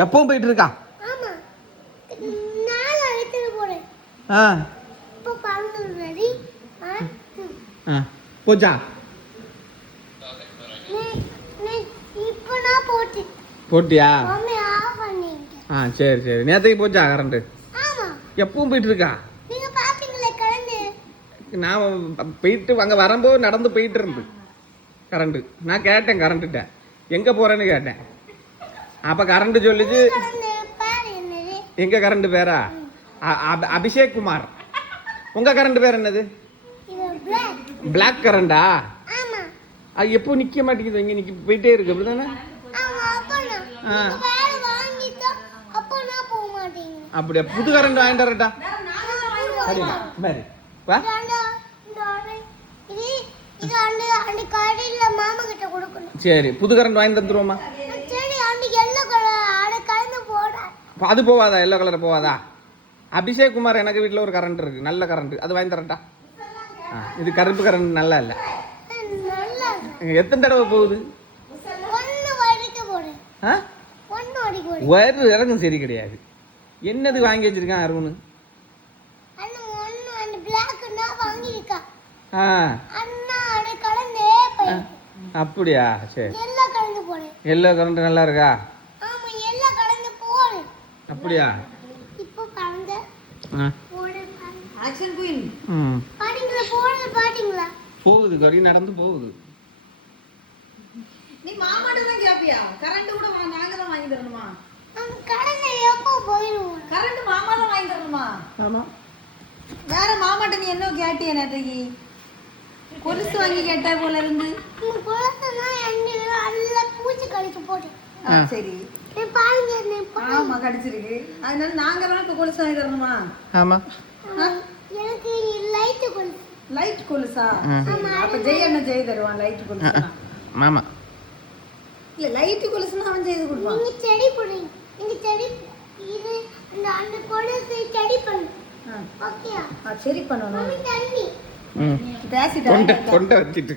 எப்பவும் போயிட்டு இருக்கா? ஆமா, நான் அழைத்து போறேன். இப்போ பாருங்க ரெடி. போச்சா? இப்போ நான் போட்டியா? மம்மி ஆஃப் பண்ணிட்டேன். சரி சரி. நேற்றுக்கு போச்சா கரண்ட்? ஆமா. எப்பவும் போயிட்டு இருக்கா? நீங்க பாத்தீங்களே கரண்ட்? நான் போயிட்டு அங்கே வரும்போது நடந்து போயிட்டு இருந்து கரண்ட். நான் கேட்டேன் கரண்ட்டுட்ட எங்கே போகிறேன்னு கேட்டேன். அப்போ கரண்ட் சொல்லிச்சு. எங்க கரண்ட் பேரா? அபிஷேக் குமார். உங்க கரண்ட் பேர் என்னது? பிளாக் கரண்டா? அது எப்போ நிக்க மாட்டேங்குது, இங்க நிக்க போயிட்டே இருக்கு அப்படிதானே? அப்படியா? புது கரண்ட் வாங்கிட்டு வரட்டா? சரி, புது கரண்ட் வாங்கி தந்துருவோமா? அது போவாதா? எல்லோ கலர் போவாதா? அபிஷேக் குமார் எனக்கு வீட்டில் ஒரு கரண்ட் இருக்கு, நல்ல கரண்ட், அது வாங்கி தரட்டா? இது கருப்பு கரண்ட் நல்லா இல்லை. எத்தனை தடவை போகுது? வயிறு இறங்கும் சரி கிடையாது. என்னது வாங்கி வச்சிருக்கான் அருண்? அப்படியா? சரி. எல்லோ கரண்ட் நல்லா இருக்கா? அப்படியா? போகுது கறி, நடந்து போகுது. நீ மாமாட்ட தான் கேப்பியா? கரண்ட் கூட நாங்க தான் வாங்கி தரணுமா? கரண்ட் எப்போ போயிடும்? கரண்ட் மாமா தான் வாங்கி தரணுமா? ஆமா. வேற மாமாட்ட நீ என்ன கேட்டிய நேத்தைக்கு? கொலுசு வாங்கி கேட்டா போல இருந்து. கொலுசுனா நல்ல பூச்சி கடிச்சு போட்டு. சரி. நீ பாருங்க, நீ ஆமா கடிச்சிருக்கு. அதனால நாங்க வேணா இப்ப கொலுசு வாங்கி தரணுமா? ஆமா. எனக்கு லைட் கொலுசு. லைட் கொலுசா? அப்ப ஜெய் என்ன செய்து தருவான் லைட் கொலுசு? மாமா. இல்ல லைட் கொலுசுனா அவன் செய்து கொடுப்பான். நீங்க செடி போடுங்க. நீங்க செடி இது அந்த கொலுசு செடி பண்ணு. ஓகேயா? சரி பண்ணனும். மம்மி தண்ணி. பேசிட்டா கொண்ட வச்சிட்டு.